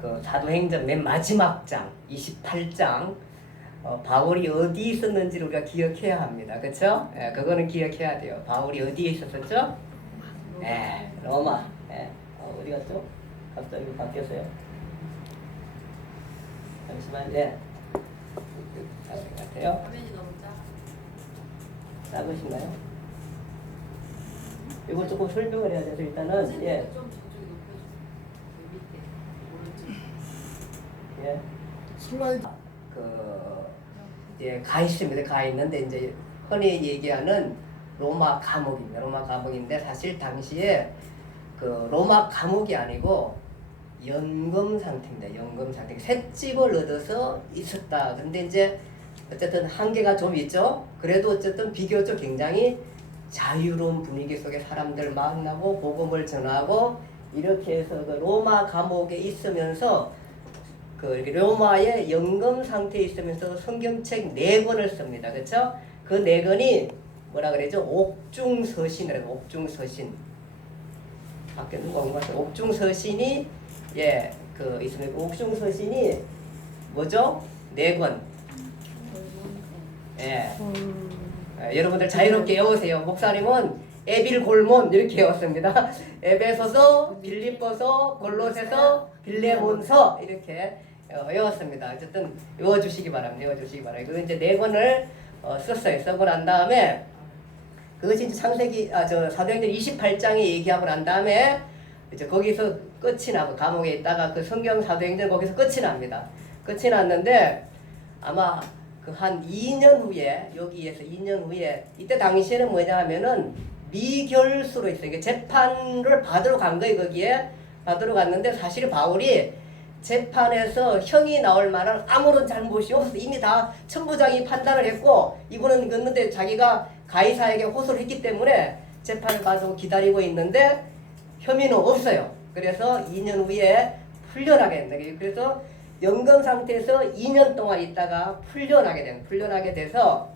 그 사도행전 맨 마지막 장 28장 바울이 어디 있었는지를 우리가 기억해야 합니다. 그렇죠? 예, 그거는 기억해야 돼요. 바울이 어디에 있었었죠? 예, 로마. 예. 어디 갔죠? 갑자기 바뀌었어요. 잠시만. 예. 것 같아요. 화면이 너무 작으신가요? 이거 조금 설명을 해야 돼서 일단은 예. 좀 저쪽에 높여주세요. 밑에 오른쪽. 예. 슬라이드. 그 이제 가 있습니다. 가 있는데 이제 흔히 얘기하는 로마 감옥입니다. 로마 감옥인데 사실 당시에 그 로마 감옥이 아니고 연금 상태입니다. 연금 상태. 셋집을 얻어서 있었다. 근데 이제 어쨌든 한계가 좀 있죠. 그래도 어쨌든 비교적 굉장히 자유로운 분위기 속에 사람들 만나고 복음을 전하고 이렇게 해서 그 로마 감옥에 있으면서 그 이렇게 로마의 연금 상태에 있으면서 성경책 4권을 씁니다. 그렇죠? 그 4권이 뭐라 그러죠? 옥중서신이라고. 옥중서신. 바뀌는 건가? 옥중서신이 예, 그 있습니다. 옥중서신이 뭐죠? 4권. 예. 여러분들 자유롭게 외우세요. 목사님은 에빌골몬 이렇게 외웠습니다. 에베소서, 빌립보서, 골로새서, 빌레몬서 이렇게 외웠습니다. 어쨌든 외워주시기 바랍니다. 외워주시기 바랍니다. 그 이제 4권을 썼어요. 쓰고 난 다음에 그것이 이제 창세기 사도행전 28장에 얘기하고 난 다음에 이제 거기서 끝이 나고 감옥에 있다가 그 성경 사도행전 거기서 끝이 납니다. 끝이 났는데 아마 그 한 2년 후에 여기에서 2년 후에 이때 당시에는 뭐냐 하면은 미결수로 있어요. 이게 재판을 받으러 간 거예요. 거기에 받으러 갔는데 사실 바울이 재판에서 형이 나올 만한 아무런 잘못이 없어. 이미 다 천부장이 판단을 했고 이분은 그런데 자기가 가이사에게 호소를 했기 때문에 재판을 받고 기다리고 있는데 혐의는 없어요. 그래서 2년 후에 풀려나게 된다. 그래서 연금 상태에서 2년 동안 있다가 풀려나게 돼서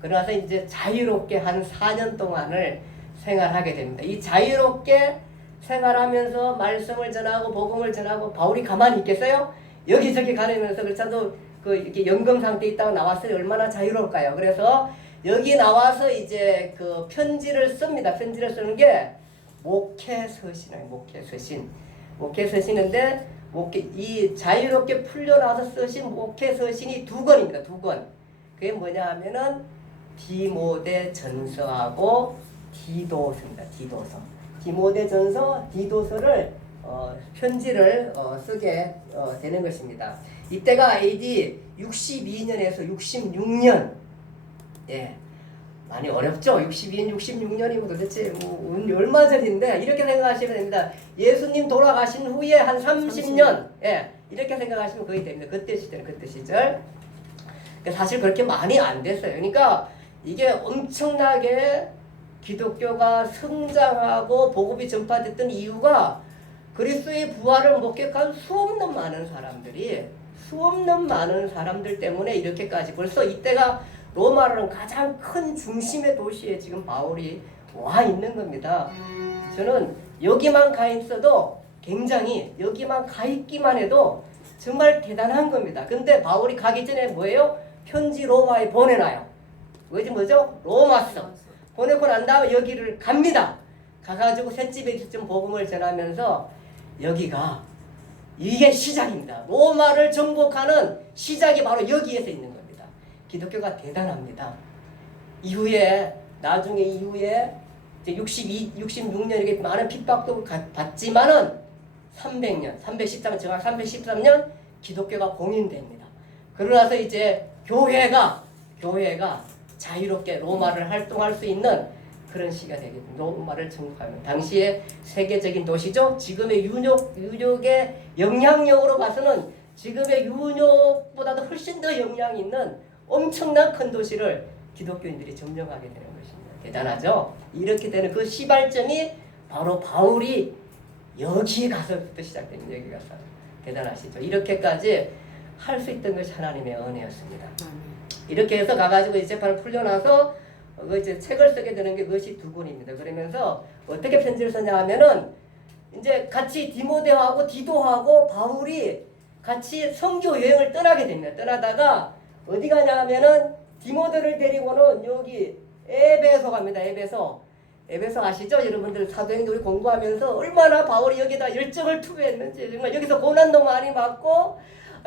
그러나서 이제 자유롭게 한 4년 동안을 생활하게 됩니다. 이 자유롭게 생활하면서 말씀을 전하고 복음을 전하고 바울이 가만히 있겠어요? 여기저기 가리면서 그렇잖아도 그 이렇게 연금 상태에 있다가 나왔어요. 얼마나 자유로울까요? 그래서 여기 나와서 이제 그 편지를 씁니다. 편지를 쓰는 게 목회서신이에요. 목회서신인데 이 자유롭게 풀려나서 쓰신 목회서신이 2권입니다. 2권. 그게 뭐냐 하면은 디모데 전서하고 디도서입니다. 디모데 전서, 디도서를 편지를 쓰게 되는 것입니다. 이때가 AD 62년에서 66년. 예. 많이 어렵죠? 62년, 66년이면 도대체 뭐 얼마 전인데 이렇게 생각하시면 됩니다. 예수님 돌아가신 후에 한 30년 예, 이렇게 생각하시면 거의 됩니다. 그때 시절. 사실 그렇게 많이 안 됐어요. 그러니까 이게 엄청나게 기독교가 성장하고 복음이 전파됐던 이유가 그리스도의 부활을 목격한 수없는 많은 사람들 때문에 이렇게까지 벌써 이때가 로마라는 가장 큰 중심의 도시에 지금 바울이 와 있는 겁니다. 저는 여기만 가 있어도 굉장히 여기만 가 있기만 해도 정말 대단한 겁니다. 근데 바울이 가기 전에 뭐예요? 편지 로마에 보내놔요. 뭐죠? 로마서. 보내고 난 다음에 여기를 갑니다. 가가지고 셋집에 좀 복음을 전하면서 여기가 이게 시작입니다. 로마를 정복하는 시작이 바로 여기에서 있는 겁니다. 기독교가 대단합니다. 나중에 이후에 66년 이렇게 많은 핍박도 받지만은 313년 기독교가 봉인됩니다. 그러나서 이제 교회가 자유롭게 로마를 활동할 수 있는 그런 시기가 되겠습니다. 로마를 정복하는 당시에 세계적인 도시죠. 지금의 유력의 영향력으로 봐서는 지금의 유력보다도 훨씬 더 영향이 있는 엄청난 큰 도시를 기독교인들이 점령하게 되는 것입니다. 대단하죠? 이렇게 되는 그 시발점이 바로 바울이 여기에 가서부터 시작됩니다. 여기 가서. 대단하시죠? 이렇게까지 할 수 있던 것이 하나님의 은혜였습니다. 이렇게 해서 가가지고 이제 재판을 풀려나서 이제 책을 쓰게 되는 게 그것이 2권입니다. 그러면서 어떻게 편지를 쓰냐 하면은 이제 같이 디모데하고 디도하고 바울이 같이 선교 여행을 떠나게 됩니다. 떠나다가 어디 가냐 하면은 디모데를 데리고는 여기 에베소 갑니다. 에베소. 에베소 아시죠? 여러분들 사도행전 우리 공부하면서 얼마나 바울이 여기다 열정을 투구했는지 정말 여기서 고난도 많이 받고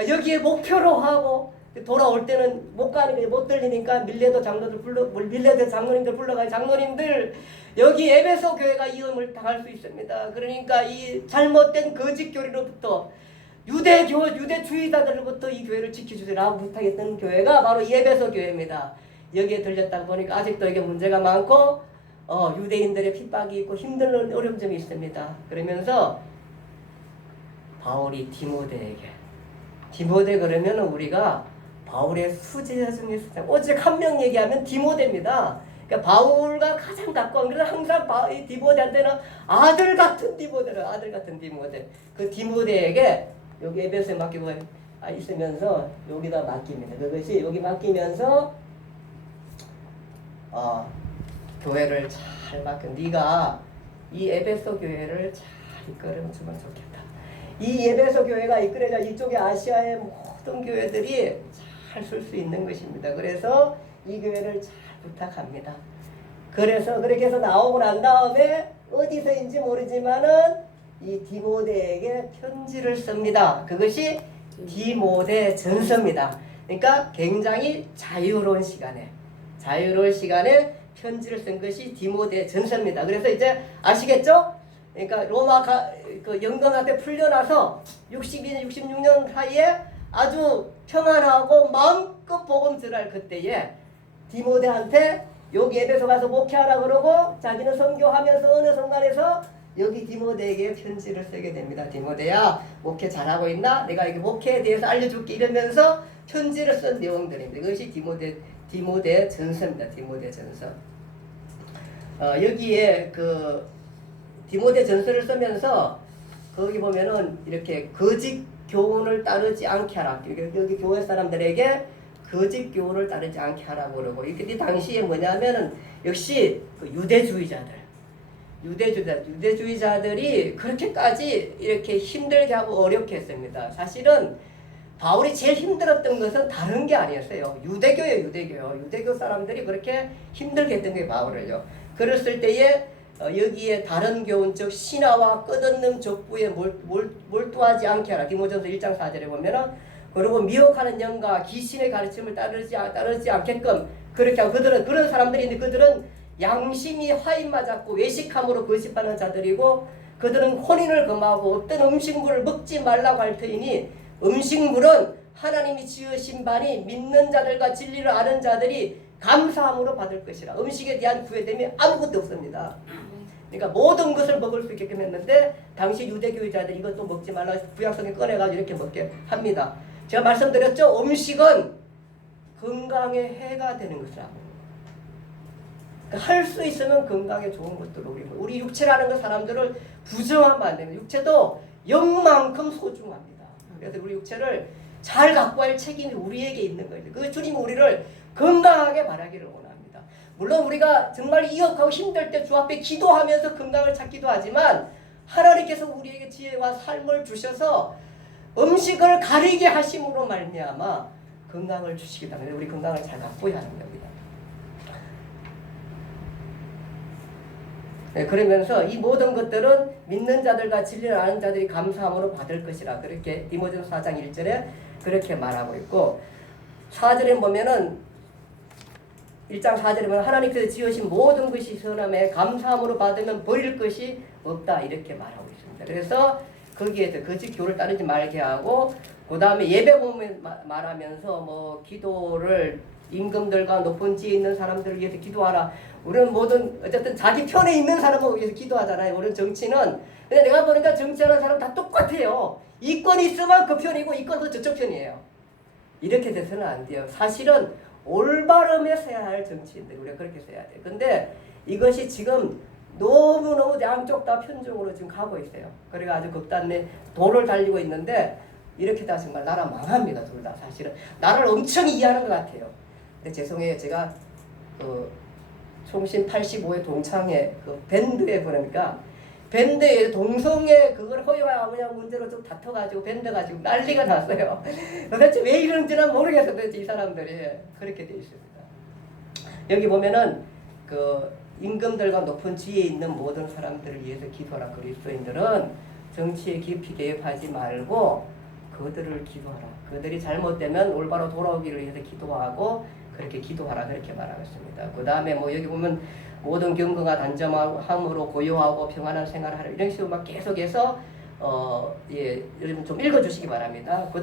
여기에 목표로 하고 돌아올 때는 못 가니까 못 들리니까 밀레도 장로님들 불러가 장로님들 여기 에베소 교회가 위험을 당할 수 있습니다. 그러니까 이 잘못된 거짓 교리로부터 유대주의자들로부터 이 교회를 지켜주세요라고 부탁했던 교회가 바로 이 에베소 교회입니다. 여기에 들렸다 보니까 아직도 이게 문제가 많고 유대인들의 핍박이 있고 힘든 어려운 점이 있습니다. 그러면서 바울이 디모데 그러면 우리가 바울의 수제자 중에서 오직 한 명 얘기하면 디모데입니다. 그러니까 바울과 가장 가까운 그래서 항상 이 디모데한테는 아들 같은 디모데 그 디모데에게 여기 에베소에 맡기고 있으면서 여기다 맡깁니다. 그것이 여기 맡기면서 교회를 잘 맡겨 네가 이 에베소 교회를 잘 이끌어주면 좋겠다. 이 에베소 교회가 이끌어져 이쪽에 아시아의 모든 교회들이 잘 쓸 수 있는 것입니다. 그래서 이 교회를 잘 부탁합니다. 그래서 그렇게 해서 나오고 난 다음에 어디서인지 모르지만은 이 디모데에게 편지를 씁니다. 그것이 디모데 전서입니다. 그러니까 굉장히 자유로운 시간에 편지를 쓴 것이 디모데 전서입니다. 그래서 이제 아시겠죠? 그러니까 로마 그 영건한테 풀려나서 62년, 66년 사이에 아주 평안하고 마음껏 복음 전할 그때에 디모데한테 여기 에베소 가서 목회하라 그러고 자기는 선교하면서 어느 순간에서 여기 디모데에게 편지를 쓰게 됩니다. 디모데야 목회 잘하고 있나? 내가 이 목회에 대해서 알려줄게 이러면서 편지를 쓴 내용들입니다. 이것이 디모데 전서입니다. 디모데 전서. 여기에 그 디모데 전서를 쓰면서 거기 보면은 이렇게 거짓 교훈을 따르지 않게 하라. 여기 교회 사람들에게 거짓 교훈을 따르지 않게 하라고 그러고 이 당시에 뭐냐면은 역시 그 유대주의자들이 그렇게까지 이렇게 힘들게 하고 어렵게 했습니다. 사실은 바울이 제일 힘들었던 것은 다른 게 아니었어요. 유대교 사람들이 그렇게 힘들게 했던 게 바울을요. 그랬을 때에 여기에 다른 교훈 즉 신화와 끝없는 족부에 몰두하지 않게 하라. 디모전서 1장 4절에 보면은 그리고 미혹하는 영과 귀신의 가르침을 따르지 않게끔 그렇게 하고 그런 사람들인데 그들은 양심이 화인 맞았고 외식함으로 거짓하는 자들이고 그들은 혼인을 금하고 어떤 음식물을 먹지 말라고 할 터이니 음식물은 하나님이 지으신 바니 믿는 자들과 진리를 아는 자들이 감사함으로 받을 것이라. 음식에 대한 구애됨이 아무것도 없습니다. 그러니까 모든 것을 먹을 수 있게끔 했는데 당시 유대교회자들이 이것도 먹지 말라 구약성에 꺼내가지고 이렇게 먹게 합니다. 제가 말씀드렸죠. 음식은 건강에 해가 되는 것이라. 그러니까 할 수 있으면 건강에 좋은 것들로 우리 육체라는 것 사람들을 부정하면 안 됩니다. 육체도 영만큼 소중합니다. 그래서 우리 육체를 잘 갖고 할 책임이 우리에게 있는 거예요. 그 주님 우리를 건강하게 바라기를 원합니다. 물론 우리가 정말 이역하고 힘들 때 주 앞에 기도하면서 건강을 찾기도 하지만 하나님께서 우리에게 지혜와 삶을 주셔서 음식을 가리게 하심으로 말미암아 건강을 주시기 때문에 우리 건강을 잘 갖고야 하는 겁니다. 네, 그러면서 이 모든 것들은 믿는 자들과 진리를 아는 자들이 감사함으로 받을 것이라 그렇게 디모데전서 4장 1절에 그렇게 말하고 있고 4절에 보면은 1장 4절에 보면 하나님께서 지으신 모든 것이 선함에 감사함으로 받으면 버릴 것이 없다 이렇게 말하고 있습니다. 그래서 거기에서 거짓 교를 따르지 말게 하고 그 다음에 예배 보면 말하면서 뭐 기도를 임금들과 높은 지에 있는 사람들을 위해서 기도하라. 우리는 모든 어쨌든 자기 편에 있는 사람을 위해서 기도하잖아요. 우리는 정치는. 근데 내가 보니까 정치하는 사람 다 똑같아요. 이권이 있으면 그 편이고 이권도 저쪽 편이에요. 이렇게 돼서는 안 돼요. 사실은 올바름에 서야 할 정치인들 우리가 그렇게 써야 돼요. 근데 이것이 지금 너무너무 양쪽 다 편중으로 지금 가고 있어요. 그래가 아주 극단의 도를 달리고 있는데 이렇게 다 정말 나라 망합니다. 둘 다 사실은. 나라를 엄청 이해하는 것 같아요. 근데 죄송해요. 제가 그 총신 85회 동창회 그 밴드에 보니까 밴드에 동성애 그걸 허용하느냐 문제로 좀 다퉈가지고 밴드가 지금 난리가 났어요. 도대체 왜 이런지는 모르겠어요. 도대체 이 사람들이 그렇게 돼 있습니다. 여기 보면은 그 임금들과 높은 지위에 있는 모든 사람들을 위해서 기도하라. 그리스도인들은 정치에 깊이 개입하지 말고 그들을 기도하라. 그들이 잘못되면 올바로 돌아오기를 위해서 기도하고 그렇게 기도하라. 그렇게 말하고 있습니다. 그 다음에 뭐 여기 보면 모든 경건과 단정함으로 고요하고 평안한 생활을 하라. 이런 식으로 막 계속해서 여러분 좀 읽어주시기 바랍니다. 그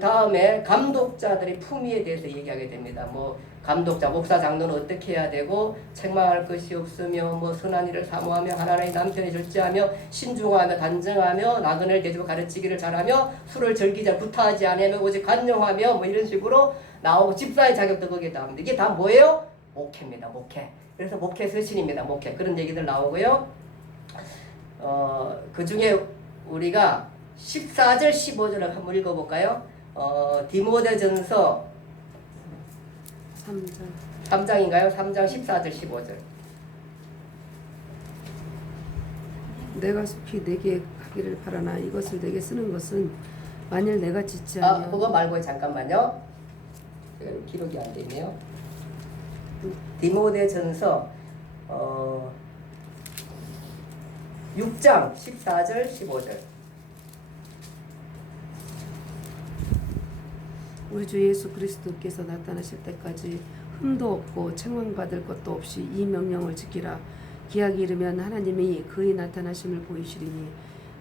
다음에 감독자들의 품위에 대해서 얘기하게 됩니다. 뭐 감독자, 목사, 장로는 어떻게 해야 되고 책망할 것이 없으며 뭐 선한 일을 사모하며 하나님의 남편에 절제하며 신중하며 단정하며 나그네를 대주고 가르치기를 잘하며 술을 즐기자 구타하지 않으며 오직 간용하며 뭐 이런 식으로 나오고 집사의 자격도 거기에 나옵니다. 이게 다 뭐예요? 목회입니다. 목회. 그래서 목회 서신입니다. 목회. 그런 얘기들 나오고요. 그 중에 우리가 14절 15절을 한번 읽어볼까요? 디모데전서 3장인가요? 3장 14절 15절. 내가 속히 내게 하기를 바라나 이것을 내게 쓰는 것은 만일 내가 짓지 않으면 그거 말고 잠깐만요. 기록이 안 되네요. 디모데전서 6장 14절 15절. 우리 주 예수 그리스도께서 나타나실 때까지 흠도 없고 책망받을 것도 없이 이 명령을 지키라. 기약이 이르면 하나님이 그의 나타나심을 보이시리니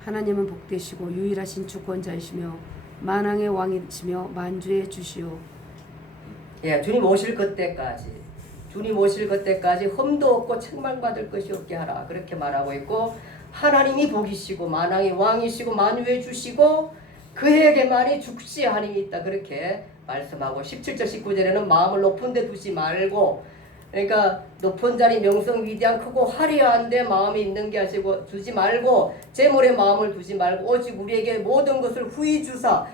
하나님은 복되시고 유일하신 주권자이시며 만왕의 왕이시며 만주의 주시오. 예, 주님 오실 그때까지 주님 오실 그때까지 흠도 없고 책망받을 것이 없게 하라. 그렇게 말하고 있고 하나님이 복이시고 만왕의 왕이시고 만유의 주시고 그에게만이 죽시하님이 있다. 그렇게 말씀하고 17절 19절에는 마음을 높은 데 두지 말고 그러니까 높은 자리 명성 위대한 크고 화려한 데 마음이 있는 게 하시고 두지 말고 재물에 마음을 두지 말고 오직 우리에게 모든 것을 후히 주사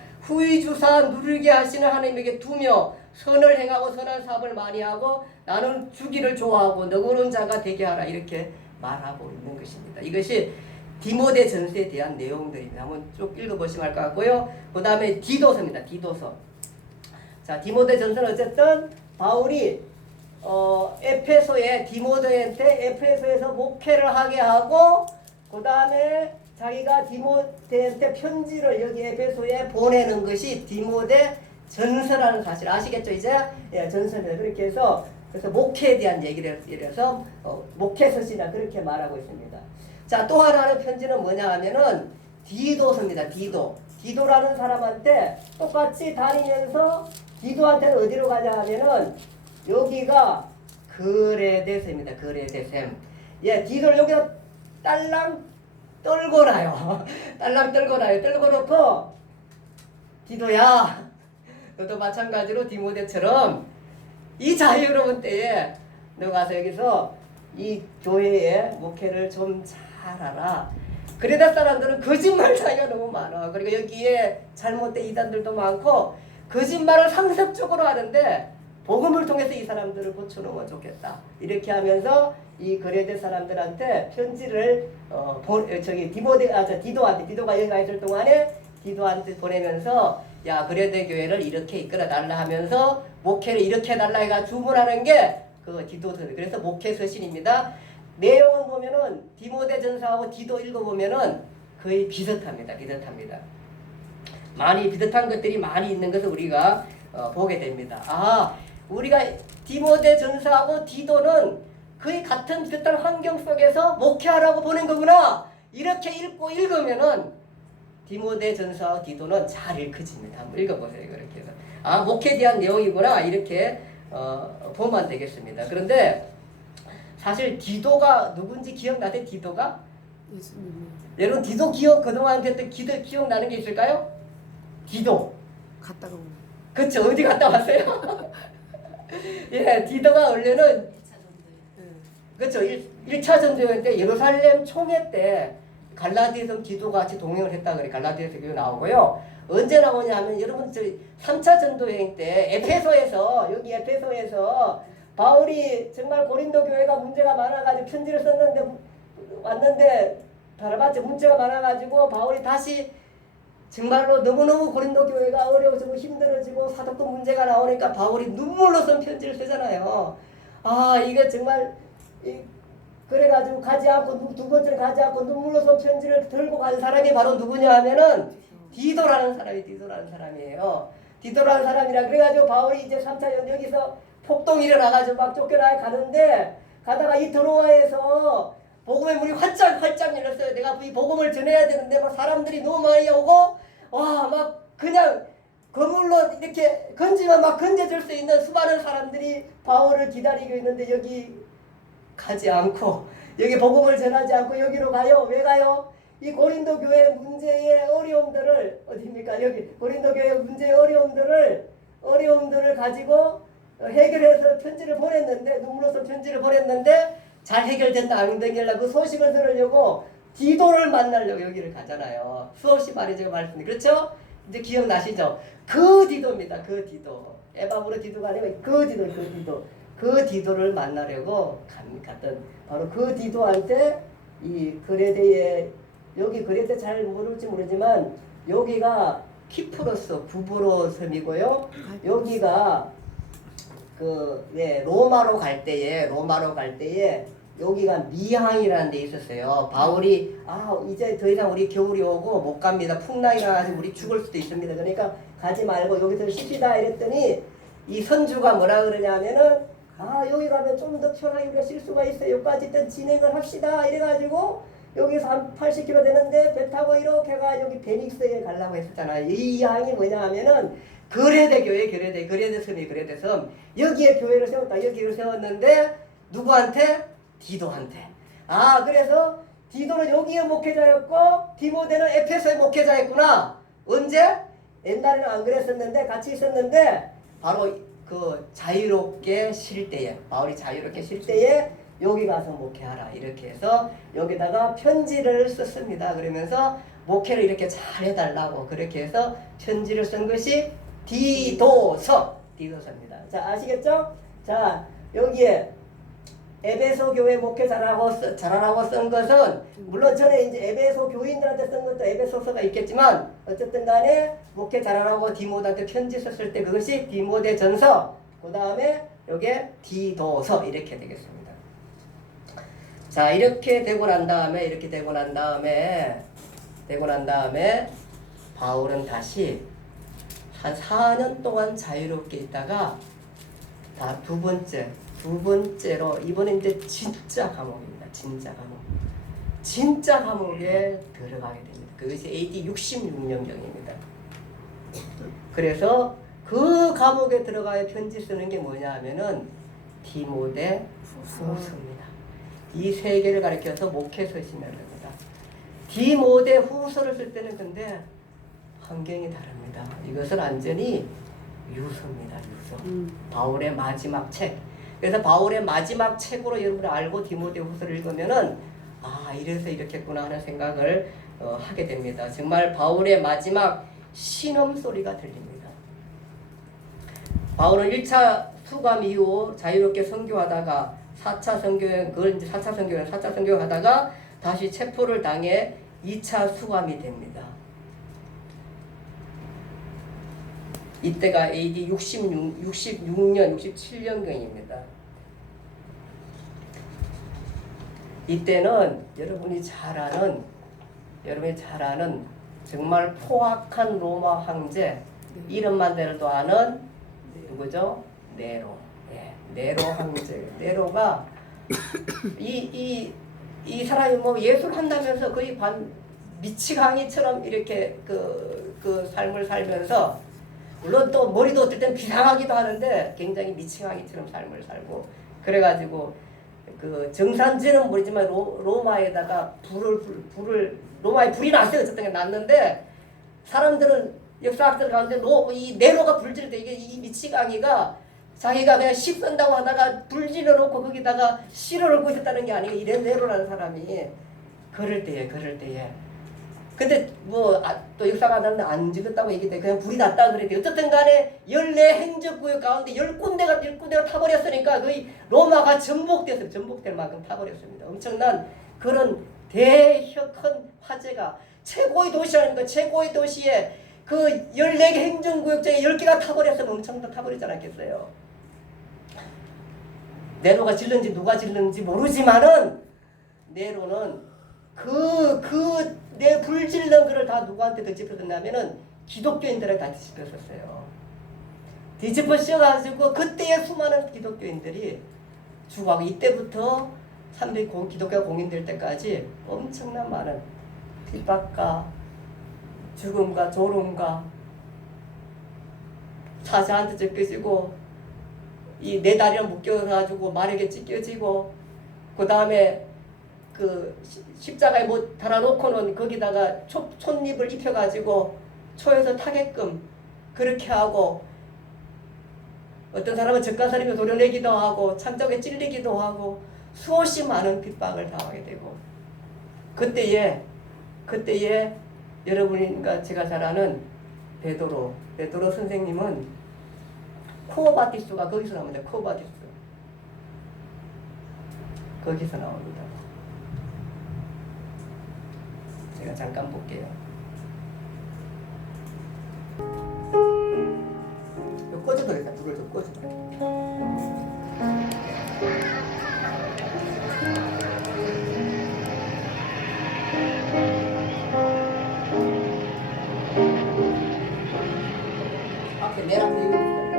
누리게 하시는 하나님에게 두며 선을 행하고 선한 사업을 많이 하고 나는 주기를 좋아하고 너그러운 자가 되게 하라. 이렇게 말하고 있는 것입니다. 이것이 디모데 전서에 대한 내용들입니다. 한번 쭉 읽어보시면 할 것 같고요. 그 다음에 디도서입니다. 디도서. 자, 디모데 전서는 어쨌든 바울이 에페소에 디모데한테 에페소에서 목회를 하게 하고 그 다음에 자기가 디모데한테 편지를 여기 에페소에 보내는 것이 디모데 전서라는 사실 아시겠죠? 이제 전서입니다. 그렇게 해서 그래서 목회에 대한 얘기를 해서 목회서시나 그렇게 말하고 있습니다. 자, 또 하나의 편지는 뭐냐 하면은 디도서입니다. 디도라는 사람한테 똑같이 다니면서 디도한테는 어디로 가자 하면은 여기가 그레데세입니다. 그레데셈. 예, 디도를 여기다 딸랑 떨고 놔요. 딸랑 떨고 놔요. 떨고 놓고 디도야 너도 마찬가지로 디모데처럼 이 자유로운 때에 너 가서 여기서 이 교회의 목회를 좀 잘하라. 그레다 사람들은 거짓말 사이가 너무 많아. 그리고 여기에 잘못된 이단들도 많고 거짓말을 상습적으로 하는데 복음을 통해서 이 사람들을 고쳐놓으면 좋겠다. 이렇게 하면서 이 그레데 사람들한테 편지를 디도가 여기 있을 동안에 디도한테 보내면서 야 그레데 교회를 이렇게 이끌어 달라 하면서 목회를 이렇게 달라 해가 주문하는 게 그 디도서. 그래서 목회 서신입니다. 내용은 보면은 디모데 전서하고 디도 읽어보면은 거의 비슷합니다. 많이 비슷한 것들이 많이 있는 것을 우리가 보게 됩니다. 우리가 디모데 전서하고 디도는 거의 같은 비슷한 환경 속에서 목회하라고 보낸 거구나. 이렇게 읽으면은 디모데 전서하고 디도는 잘 읽혀집니다. 한번 읽어보세요. 그렇게 해서 목회에 대한 내용이구나. 이렇게 보면 되겠습니다. 그런데 사실 디도가 누군지 기억나세요? 디도가? 예수님이 여러분 디도 그동안 했던 기억나는 게 있을까요? 디도 갔다가 오는 그쵸? 어디 갔다 왔어요? 예, 디도가 원래는 1차 전도에 그쵸? 1차 전도회 때 예루살렘 총회 때 갈라디아성 디도가 같이 동행을 했다 그래. 갈라디아서 교회 나오고요. 언제 나오냐 하면 여러분 저 3차 전도여행 때 여기 에페소에서 바울이 정말 고린도 교회가 문제가 많아가지고 편지를 썼는데 왔는데 바라봤지 문제가 많아가지고 바울이 다시 정말로 너무너무 고린도 교회가 어려워지고 힘들어지고 사독도 문제가 나오니까 바울이 눈물로 쓴 편지를 쓰잖아요. 아 이게 정말 그래가지고 가지 않고 두 번째는 가지 않고 눈물로 쓴 편지를 들고 간 사람이 바로 누구냐 하면은 디도라는 사람이에요. 디도라는 사람이라 그래가지고 바울이 이제 3차 여기서 폭동이 일어나가지고 막 쫓겨나 가는데 가다가 이 드로아에서 복음의 문이 활짝 열렸어요. 내가 이 복음을 전해야 되는데 막 사람들이 너무 많이 오고 와 막 그냥 그물로 이렇게 건지면 막 건져줄 수 있는 수많은 사람들이 바울을 기다리고 있는데 여기 가지 않고 여기 복음을 전하지 않고 여기로 가요. 왜 가요? 이 고린도 교회 문제의 어려움들을 어디입니까? 여기 고린도 교회 문제의 어려움들을 가지고 해결해서 편지를 보냈는데 눈물로써 편지를 보냈는데 잘 해결된다 안 되겠나 그 소식을 들으려고 디도를 만나려고 여기를 가잖아요. 수없이 많이 제가 말씀드린 그렇죠? 이제 기억나시죠? 그 디도입니다. 그 디도 에바브로 디도가 아니고 그 디도를 만나려고 갔던 바로 그 디도한테 이 그레데에 여기 그레데 잘 모를지 모르지만 여기가 키프로스 구브로 섬이고요. 여기가 로마로 갈 때에 여기가 미항이라는 데 있었어요. 바울이 이제 더 이상 우리 겨울이 오고 못 갑니다. 풍랑이 나서 우리 죽을 수도 있습니다. 그러니까 가지 말고 여기서 쉽시다 이랬더니 이 선주가 뭐라 그러냐면은 여기 가면 좀 더 편하게 우리가 쉴 수가 있어요. 여기까지 일단 진행을 합시다 이래가지고 여기서 한 80km 되는데 배 타고 이렇게 가 여기 베닉스에 가려고 했었잖아요. 이 항이 뭐냐 하면은 그레데 교회 그레데 섬 여기에 교회를 세웠다. 여기를 세웠는데 누구한테? 디도한테. 그래서 디도는 여기에 목회자였고 디모데는 에페소의 목회자였구나. 언제? 옛날에는 안 그랬었는데 같이 있었는데 바로 그 자유롭게 쉴 때에 바울이 자유롭게 쉴 때에 여기 가서 목회하라 이렇게 해서 여기다가 편지를 썼습니다. 그러면서 목회를 이렇게 잘 해달라고 그렇게 해서 편지를 쓴 것이 디도서입니다. 자 아시겠죠? 자 여기에 에베소 교회 목회 잘하라고 쓴 것은 물론 전에 이제 에베소 교인들한테 쓴 것도 에베소서가 있겠지만 어쨌든 간에 목회 잘하라고 디모데한테 편지 썼을 때 그것이 디모데전서 그 다음에 여기에 디도서 이렇게 되겠습니다. 자 이렇게 되고 난 다음에 바울은 다시 한 4년 동안 자유롭게 있다가 두 번째로 이번에 이제 진짜 감옥입니다. 진짜 감옥에 들어가게 됩니다. 그것이 AD 66년경입니다. 그래서 그 감옥에 들어가야 편지 쓰는 게 뭐냐 하면은 디모데 후서입니다. 이 세 개를 가리켜서 목회서 시면을 합니다. 디모데 후서를 쓸 때는 근데 환경이 다릅니다. 이것은 완전히 유서입니다. 바울의 마지막 책. 그래서 바울의 마지막 책으로 여러분이 알고 디모데 후서를 읽으면은 이래서 이렇겠구나 하는 생각을 하게 됩니다. 정말 바울의 마지막 신음소리가 들립니다. 바울은 1차 수감 이후 자유롭게 선교하다가 4차 선교를 하다가 다시 체포를 당해 2차 수감이 됩니다. 이때가 AD 66년, 67년경입니다. 이때는 여러분이 잘 아는 정말 포악한 로마 황제 이름만 들어도 아는 누구죠? 네로. 네로 황제. 네로가 이 사람이 뭐 예술 한다면서 거의 미치광이처럼 이렇게 그 삶을 살면서 물론 또 머리도 어떨 땐 비상하기도 하는데 굉장히 미치광이처럼 삶을 살고 그래가지고 그 정산지는 모르지만 로마에다가 로마에 불이 났어요. 어쨌든 났는데 사람들은 역사학들 가운데 이 네로가 불지를 때 이게 이 미치광이가 자기가 그냥 시 쓴다고 하다가 불 질러놓고 거기다가 시를 얹고 있었다는 게 아니에요. 이래 네로라는 사람이 그럴 때에 근데 또 역사가들은 안 죽였다고 얘기돼. 그냥 불이 났다 그랬대요. 어쨌든 간에 14행적구역 가운데 10군데가 타버렸으니까 거의 로마가 전복될 만큼 타버렸습니다. 엄청난 그런 큰 화재가 최고의 도시 아닙니까? 최고의 도시에 그 14개 행정구역 중에 10개가 타버렸으면 엄청 타버리지 않았겠어요? 네로가 질른지 누가 질른지 모르지만은 네로는 내 불질른 거를 다 누구한테 뒤집혔냐면은 기독교인들에 다 뒤집혔었어요. 뒤집어 씌워가지고 그때의 수많은 기독교인들이 죽어가고 이때부터 300 기독교가 공인될 때까지 엄청난 많은 핍박과 죽음과 조롱과 사자한테 찢겨지고 이 네 다리를 묶여가지고 말에게 찢겨지고 그 다음에 그 십자가에 뭐 달아놓고는 거기다가 촛잎을 입혀가지고 초에서 타게끔 그렇게 하고 어떤 사람은 젓가사리로 도려내기도 하고 창작에 찔리기도 하고 수없이 많은 핍박을 당하게 되고 그때에 여러분과 제가 잘 아는 베드로 선생님은 쿠오바티스가 거기서 나옵니다. 쿠오바티스 거기서 나옵니다. 제가 잠깐 볼게요. 꺼져버렸다. 불을 좀 꺼져버렸다. 앞에 맨 앞에 이거 있어요.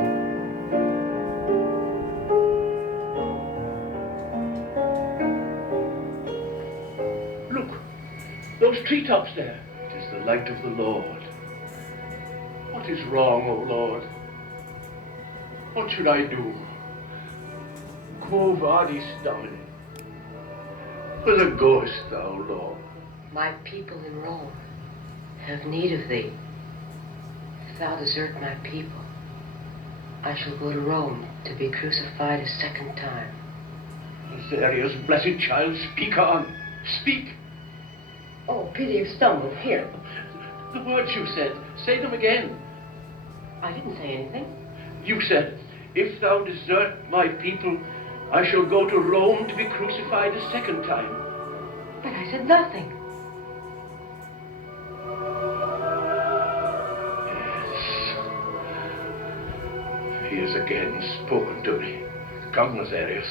Look, those treetops there. It is the light of the Lord. What is wrong, O Lord? What should I do? Quo vadis, Domine? Whither goest thou, Lord? My people in Rome have need of thee. If thou desert my people, I shall go to Rome to be crucified a second time. Arius, blessed child, speak on. Speak. Oh, Peter, you stumbled. Here. The words you said, say them again. I didn't say anything. You said, if thou desert my people, I shall go to Rome to be crucified a second time. But I said nothing. He has again spoken to me. Come, Nazarius.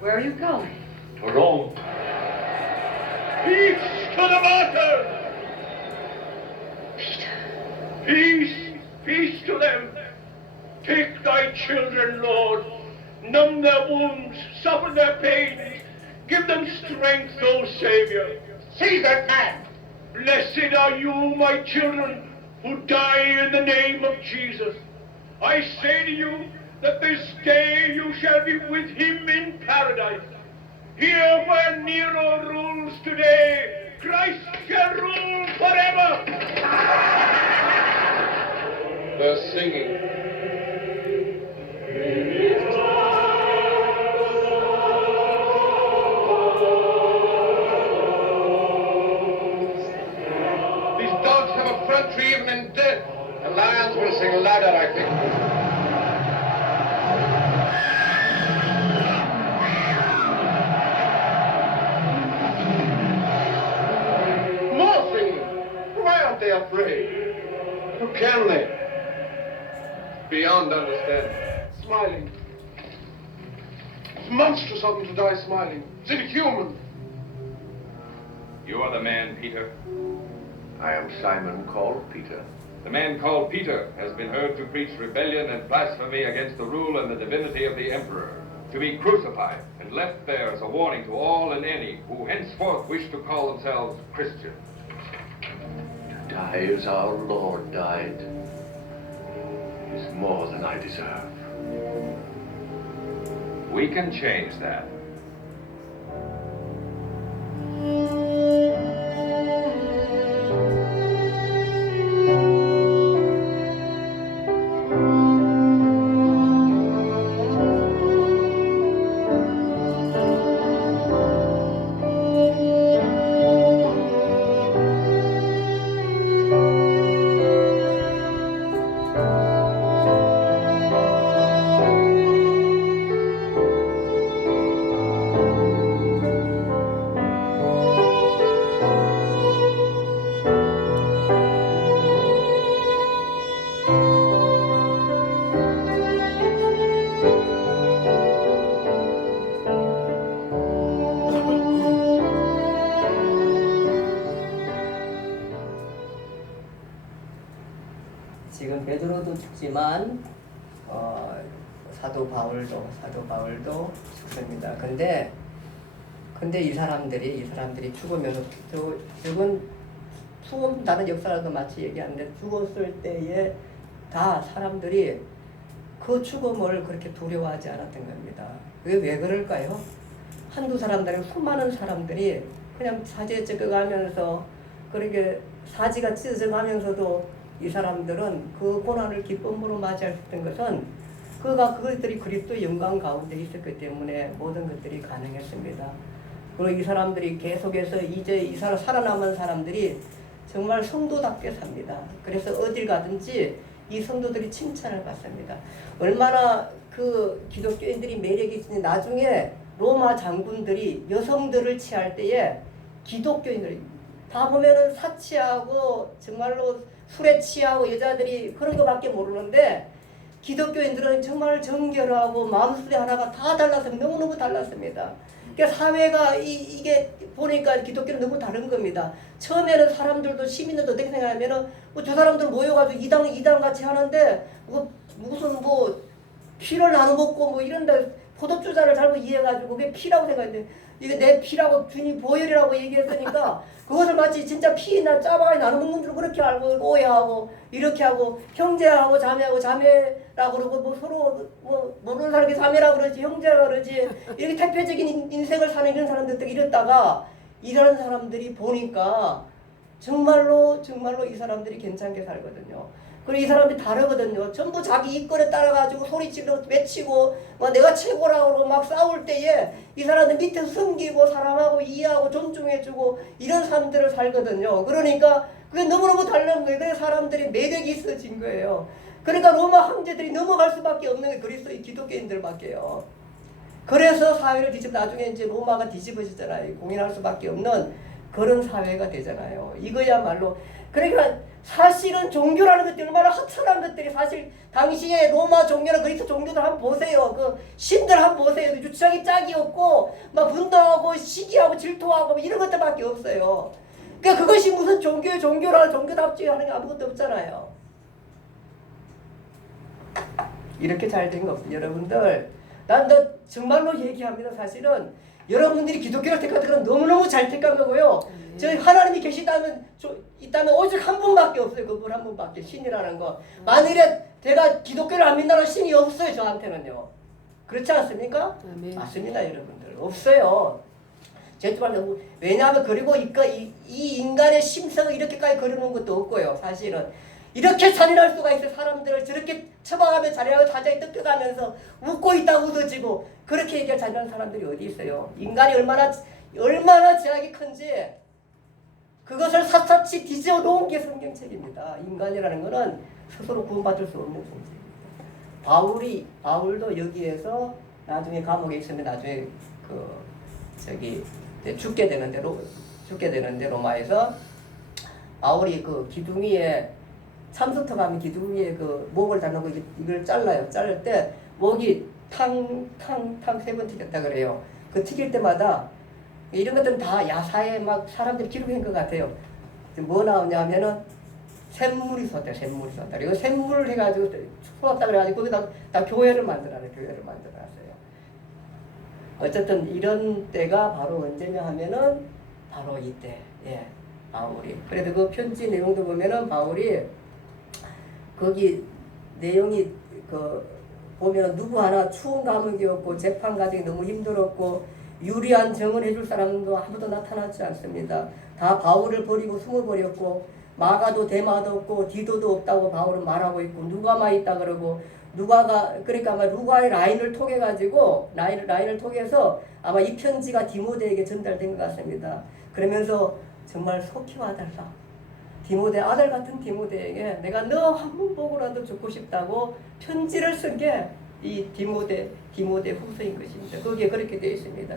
Where are you going? To Rome. Peace to the martyrs! Peace, peace to them. Take thy children, Lord. Numb their wounds, soften their pains. Give them strength, O Savior. Seize that man! Blessed are you, my children, who die in the name of Jesus. I say to you that this day you shall be with him in paradise. Here where Nero rules today, Christ shall rule forever. They're singing. These dogs have a effrontery even in death. The lions will sing louder, I think. More singing. Why aren't they afraid? How can they? Beyond understanding. Smiling. It's monstrous of them to die smiling. It's inhuman. You are the man, Peter. I am Simon called Peter. The man called Peter has been heard to preach rebellion and blasphemy against the rule and the divinity of the emperor, to be crucified and left there as a warning to all and any who henceforth wish to call themselves Christians. To die as our Lord died is more than I deserve. We can change that. 지금 베드로도 죽지만 사도 바울도 죽습니다. 근데 이 사람들이 죽으면서 다른 역사라도 마치 얘기하는데 죽었을 때에 다 사람들이 그 죽음을 그렇게 두려워하지 않았던 겁니다. 그게 왜 그럴까요? 한두 사람들은 수많은 사람들이 그냥 사지에 찢어가면서 그렇게 사지가 찢어져가면서도 이 사람들은 그 고난을 기쁨으로 맞이했던 것은 그들이 그리스도의 영광 가운데 있었기 때문에 모든 것들이 가능했습니다. 그리고 이 사람들이 계속해서 이제 이 살아남은 사람들이 정말 성도답게 삽니다. 그래서 어딜 가든지 이 성도들이 칭찬을 받습니다. 얼마나 그 기독교인들이 매력이 있으니 나중에 로마 장군들이 여성들을 취할 때에 기독교인들이 다 보면은 사치하고 정말로 술에 취하고 여자들이 그런 거밖에 모르는데 기독교인들은 정말 정결하고 마음소리 하나가 다 달라서 너무너무 달랐습니다. 그러니까 사회가 이게 보니까 기독교는 너무 다른 겁니다. 처음에는 사람들도 시민들도 어떻게 생각하면은 저 사람들 모여가지고 이당 같이 하는데 무슨 피를 나눠 먹고 이런데 포도주자를 잘못 이해해가지고 그게 피라고 생각했는데 이게 내 피라고 주님 보혈이라고 얘기했으니까 그것을 마치 진짜 피나 짜방이 나눠 먹는 줄 그렇게 알고 오해하고 이렇게 하고 형제하고 자매하고 자매라고 그러고 서로 모르는 사람이 자매라고 그러지 형제라고 그러지 이렇게 대표적인 인생을 사는 이런 사람들 이랬다가 이런 사람들이 보니까 정말로 이 사람들이 괜찮게 살거든요. 그리고 이 사람들이 다르거든요. 전부 자기 이권에 따라가지고 소리치고 외치고 내가 최고라고 그러고 막 싸울 때에 이 사람들 밑에서 섬기고 사랑하고 이해하고 존중해주고 이런 사람들을 살거든요. 그러니까 그게 너무너무 다른 거예요. 그래서 사람들이 매력이 있어진 거예요. 그러니까 로마 황제들이 넘어갈 수밖에 없는 게 그리스도의 기독교인들밖에요. 그래서 사회를 나중에 이제 로마가 뒤집어지잖아요. 공인할 수밖에 없는 그런 사회가 되잖아요. 이거야말로 그러니까 사실은 종교라는 것들이 얼마나 허천한 것들이 사실 당시에 로마 종교나 그리스 종교들 한번 보세요. 그 신들 한번 보세요. 유치하기 짝이 없고 막 분노하고 시기하고 질투하고 이런 것들밖에 없어요. 그러니까 그것이 무슨 종교라는 종교답지 하는 게 아무것도 없잖아요. 이렇게 잘 된 거 없어요. 여러분들 난 정말로 얘기합니다. 사실은 여러분들이 기독교를 택한 건 너무너무 잘 택한 거고요. 저희 하나님이 있다면 오직 한 분밖에 없어요. 그분 한 분밖에 신이라는 거. 만일에 제가 기독교를 안 믿는다는 신이 없어요. 저한테는요. 그렇지 않습니까? 네. 맞습니다. 여러분들. 없어요. 왜냐하면 그리고 이 인간의 심성을 이렇게까지 그려놓은 것도 없고요. 사실은. 이렇게 잔인할 수가 있어요. 사람들을 저렇게 처방하며 잔인하고 자자히 뜯겨가면서 웃고 있다고 웃어지고 그렇게 얘기할 잔인한 사람들이 어디 있어요. 인간이 얼마나 죄악이 큰지 그것을 샅샅이 뒤집어 놓은 게 성경책입니다. 인간이라는 것은 스스로 구원받을 수 없는 존재입니다. 바울도 여기에서 나중에 감옥에 있으면 나중에 죽게 되는데 로마에서 바울이 그 기둥이에 참수터 가면 기둥이에 그 목을 달라고 이걸 잘라요. 자를 때 목이 탕탕탕 3번 튀겼다 그래요. 그 튀길 때마다 이런 것들은 다 야사에 막 사람들이 기록한 것 같아요. 뭐 나오냐면은 샘물이 솟다. 그리고 샘물을 해가지고 쏟았다 그래가지고 거기다 다 교회를 만들어놨어요. 어쨌든 이런 때가 바로 언제냐 하면은 바로 이때. 예, 바울이. 그래도 그 편지 내용도 보면은 바울이 거기 내용이 보면은 누구 하나 추운 감옥이었고 재판 과정이 너무 힘들었고 유리한 증언 해줄 사람도 아무도 나타나지 않습니다. 다 바울을 버리고 숨어버렸고 마가도 데마도 없고 디도도 없다고 바울은 말하고 있고 누가만 있다 그러고 그러니까 아마 누가의 라인을 통해서 아마 이 편지가 디모데에게 전달된 것 같습니다. 그러면서 정말 속히와달라. 아들 같은 디모데에게 내가 너 한 번 보고라도 죽고 싶다고 편지를 쓴 게 이 디모데 후서인 것입니다. 거기에 그렇게 되어 있습니다.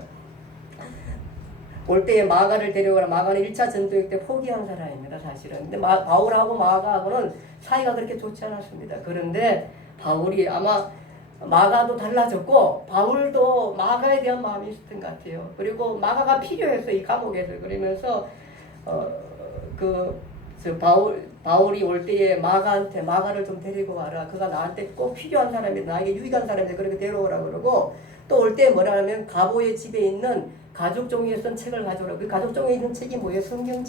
올 때에 마가를 데려가라. 마가는 1차 전도역 때 포기한 사람입니다. 사실은. 근데 바울하고 마가하고는 사이가 그렇게 좋지 않았습니다. 그런데 바울이 아마 마가도 달라졌고 바울도 마가에 대한 마음이 있었던 것 같아요. 그리고 마가가 필요했어요. 이 감옥에서. 그러면서 바울이 올 때에 마가를 좀 데리고 와라. 그가 나한테 꼭 필요한 사람이다. 나에게 유익한 사람이다. 그렇게 데려오라 그러고 또 올 때 뭐라 하면 가보의 집에 있는 가죽 종이에 쓴 책을 가져오라. 그 가죽 종이에 있는 책이 뭐예요? 성경